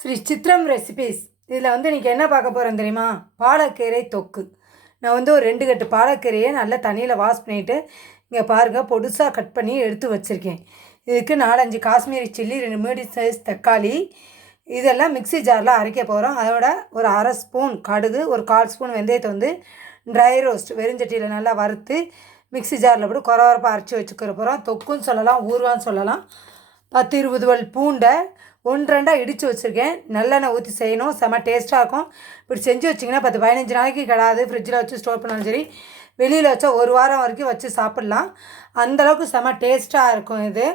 ஸ்ரீ சித்ரம் recipes. இதில் வந்து இன்றைக்கி என்ன பார்க்க போகிறோம் தெரியுமா? பாலக்கீரை தொக்கு. நான் வந்து ஒரு 2 கட்டு பாலக்கீரையை நல்லா தண்ணியில் வாஷ் பண்ணிவிட்டு இங்கே பாருங்கள் பொடுசாக கட் பண்ணி எடுத்து வச்சுருக்கேன். இதுக்கு 4-5 காஷ்மீரி சில்லி, 2 மீடியம் சைஸ் தக்காளி, இதெல்லாம் மிக்ஸி ஜாரில் அரைக்க போகிறோம். அதோட ஒரு 1/2 ஸ்பூன் கடுகு, ஒரு 1/4 ஸ்பூன் வெந்தயத்தை வந்து ட்ரை ரோஸ்ட் வெறுஞ்சட்டியில் நல்லா வறுத்து மிக்ஸி ஜாரில் போட்டு கொரவரப்பாக அரைச்சி வச்சுக்கிற போகிறோம். தொக்குன்னு சொல்லலாம், ஊறுகான்னு சொல்லலாம். 10-20 பல் பூண்டை 1-2 இடித்து வச்சுருக்கேன். நல்லெண்ணெய் ஊற்றி செய்யணும், செம்ம டேஸ்ட்டாக இருக்கும். இப்படி செஞ்சு வச்சிங்கன்னா 10-15 நாளைக்கு கிடாது. ஃப்ரிட்ஜில் வச்சு ஸ்டோர் பண்ணாலும் சரி, வெளியில் வச்சா 1 வாரம் வரைக்கும் வச்சு சாப்பிட்லாம். அந்தளவுக்கு செம்ம டேஸ்ட்டாக இருக்கும் இது.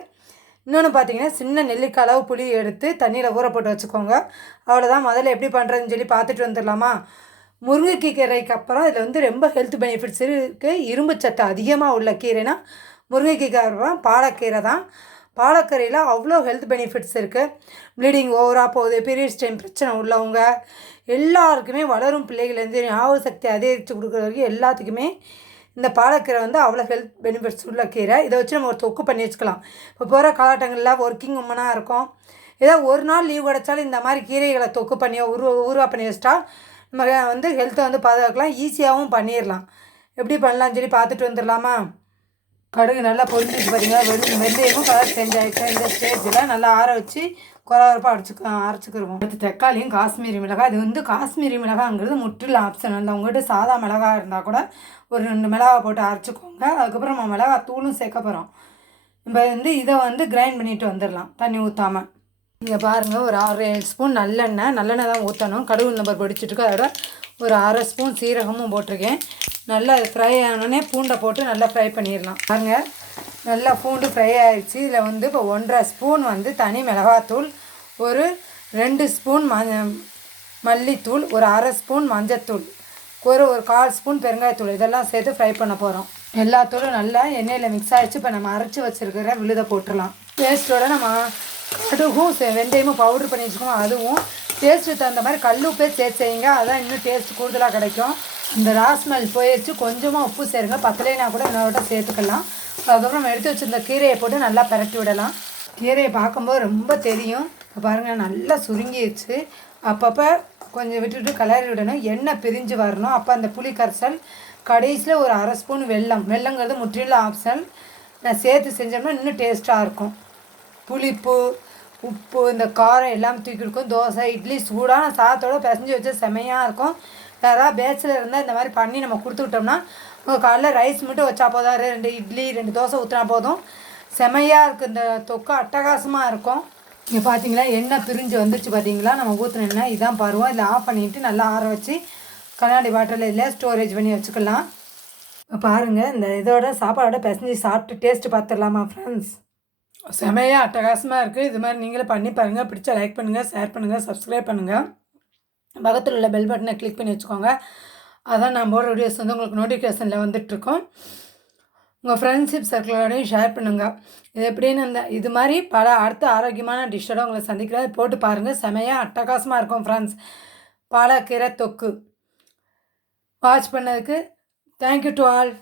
இன்னொன்று பார்த்தீங்கன்னா, சின்ன நெல்லிக்காய் அளவு புளி எடுத்து தண்ணியில் ஊற போட்டு வச்சுக்கோங்க. அவ்வளோதான். முதல்ல எப்படி பண்ணுறதுன்னு சொல்லி பார்த்துட்டு வந்துடலாமா? முருங்கைக்கீரைக்கு அப்புறம் இதில் வந்து ரொம்ப ஹெல்த் பெனிஃபிட்ஸ் இருக்குது. இரும்பு சத்து அதிகமாக உள்ள கீரைனா முருங்கைக்கீரை, அப்புறம் பாலக்கீரை தான். பாலக்கீரையில் அவ்வளோ ஹெல்த் பெனிஃபிட்ஸ் இருக்குது. ப்ளீடிங் ஓவராக போகுது, பீரியட்ஸ் டைம் பிரச்சனை உள்ளவங்க எல்லாருக்குமே, வளரும் பிள்ளைகள்லேருந்து ஞாபக சக்தி அதிகரித்து கொடுக்குற வரைக்கும் எல்லாத்துக்குமே இந்த பாலக்கீரை வந்து அவ்வளோ ஹெல்த் பெனிஃபிட்ஸ் உள்ள கீரை. இதை வச்சு நம்ம ஒரு தொக்கு பண்ணி வச்சுக்கலாம். இப்போ போகிற காலகட்டங்களில் ஒர்க்கிங் உமனாக இருக்கும், ஏதோ ஒரு நாள் லீவ் கிடச்சாலும் இந்த மாதிரி கீரைகளை தொக்கு பண்ணி ஊறுகாய் பண்ணி வச்சிட்டா நம்ம வந்து ஹெல்த்தை வந்து பாதுகாக்கலாம், ஈஸியாகவும் பண்ணிடலாம். எப்படி பண்ணலான்னு சொல்லி பார்த்துட்டு வந்துடலாமா? கடுகு நல்லா பொரிஞ்சிச்சு பார்த்தீங்களா? வெந்தயமும் கலர் சேஞ்ச் ஆகிடுச்சு. இந்த ஸ்டேஜில் நல்லா ஆற வச்சு கொரவரப்பாக அரைச்சிக்கிருவோம். அடுத்து தக்காளியும் காஷ்மீரி மிளகாய். இது வந்து காஷ்மீரி மிளகாங்கிறது முற்றிலும் ஆப்ஷன். அந்த உங்கள்கிட்ட சாதா மிளகாய் இருந்தால் கூட ஒரு 2 மிளகாய் போட்டு அரைச்சிக்கோங்க. அதுக்கப்புறம் நம்ம மிளகாய் தூளும் சேர்க்க போகிறோம். இப்போ வந்து இதை வந்து கிரைண்ட் பண்ணிவிட்டு வந்துடலாம் தண்ணி ஊற்றாமல். இங்கே பாருங்கள், ஒரு 6-7 ஸ்பூன் நல்லெண்ணெய் தான் ஊற்றணும். கடுகு நம்பர் பொடிச்சிட்ருக்கு. அதோட ஒரு 1/2 ஸ்பூன் சீரகமும் போட்டிருக்கேன். நல்லா ஃப்ரை ஆனோடனே பூண்டை போட்டு நல்லா ஃப்ரை பண்ணிடலாம். பாருங்கள், நல்லா பூண்டு ஃப்ரை ஆகிடுச்சு. இதில் வந்து இப்போ 1.5 ஸ்பூன் வந்து தனி மிளகாத்தூள், ஒரு 2 ஸ்பூன் மல்லித்தூள், ஒரு 1/2 ஸ்பூன் மஞ்சத்தூள், ஒரு 1/4 ஸ்பூன் பெருங்காயத்தூள், இதெல்லாம் சேர்த்து ஃப்ரை பண்ண போகிறோம். எல்லாத்தூளும் நல்லா எண்ணெயில் மிக்ஸ் ஆகிடுச்சு. இப்போ நம்ம அரைச்சி வச்சுருக்கிற விழுதை போட்டுடலாம். டேஸ்ட்டோட நம்ம கடுகும் வெந்தயமும் பவுட்ரு பண்ணி வச்சுக்கோங்க. அதுவும் டேஸ்ட்டு தகுந்த மாதிரி கல்லுப்பே சேர்த்து செய்யுங்க. அதான் இன்னும் டேஸ்ட் கூடுதலாக கிடைக்கும். இந்த ராஸ்மல் போயிடுச்சு. கொஞ்சமாக உப்பு சேருங்க, பத்தலைனா கூட இன்னொரு சேர்த்துக்கலாம். அதுக்கப்புறம் நம்ம எடுத்து வச்சுருந்த கீரையை போட்டு நல்லா பரட்டி விடலாம். கீரையை பார்க்கும்போது ரொம்ப தெரியும். இப்போ பாருங்கள், நல்லா சுருங்கிடுச்சு. அப்பப்போ கொஞ்சம் விட்டுட்டு கிளறி விடணும். எண்ணெய் பிரிஞ்சு வரணும். அப்போ அந்த புளி கரைசல், கடைசியில் ஒரு 1/2 ஸ்பூன் வெல்லங்கிறது முற்றிலும் ஆப்ஷனல். நான் சேர்த்து செஞ்சோம்னா இன்னும் டேஸ்ட்டாக இருக்கும். புளிப்பு, உப்பு, இந்த காரம் எல்லாம் தூக்கி கொடுக்கும். தோசை, இட்லி, சூடான சாதத்தோடு பிசைஞ்சு வச்சா செமையாக இருக்கும். யாராவது பேச்சில் இருந்தால் இந்த மாதிரி பண்ணி நம்ம கொடுத்து விட்டோம்னா, உங்கள் காலைல ரைஸ் மட்டும் வச்சா போதும், 2 இட்லி 2 தோசை ஊற்றினா போதும். செமையாக இருக்குது. இந்த தொக்கு அட்டகாசமாக இருக்கும். இங்கே பார்த்தீங்களா, எண்ணெய் பிரிஞ்சு வந்துருச்சு பார்த்தீங்களா? நம்ம ஊற்றின எண்ணெய் இதான் பருவம். இதில் ஆஃப் பண்ணிவிட்டு நல்லா ஆற வச்சு கண்ணாடி பாட்டிலில் இதில் ஸ்டோரேஜ் பண்ணி வச்சுக்கலாம். பாருங்கள், இந்த இதோட சாப்பாடோட பிசைஞ்சு சாப்பிட்டு டேஸ்ட்டு பார்த்துடலாமா ஃப்ரெண்ட்ஸ்? செமையாக அட்டகாசமாக இருக்குது. இது மாதிரி நீங்களே பண்ணி பாருங்கள். பிடிச்சா லைக் பண்ணுங்கள், ஷேர் பண்ணுங்கள், சப்ஸ்கிரைப் பண்ணுங்கள். பக்கத்தில் உள்ள பெல் பட்டனை கிளிக் பண்ணி வச்சுக்கோங்க. அதான் நான் போடுற வீடியோஸ் வந்து உங்களுக்கு நோட்டிஃபிகேஷனில் வந்துட்டுருக்கோம். உங்கள் ஃப்ரெண்ட்ஷிப் சர்க்கிளோடையும் ஷேர் பண்ணுங்கள். இது எப்படின்னு இது மாதிரி பல அடுத்த ஆரோக்கியமான டிஷ்ஷோட உங்களை சந்திக்கிறேன். போட்டு பாருங்கள், செமையாக அட்டகாசமாக இருக்கும் ஃப்ரெண்ட்ஸ். பாலக்கீரை தொக்கு வாட்ச் பண்ணதுக்கு தேங்க்யூ டு ஆல்.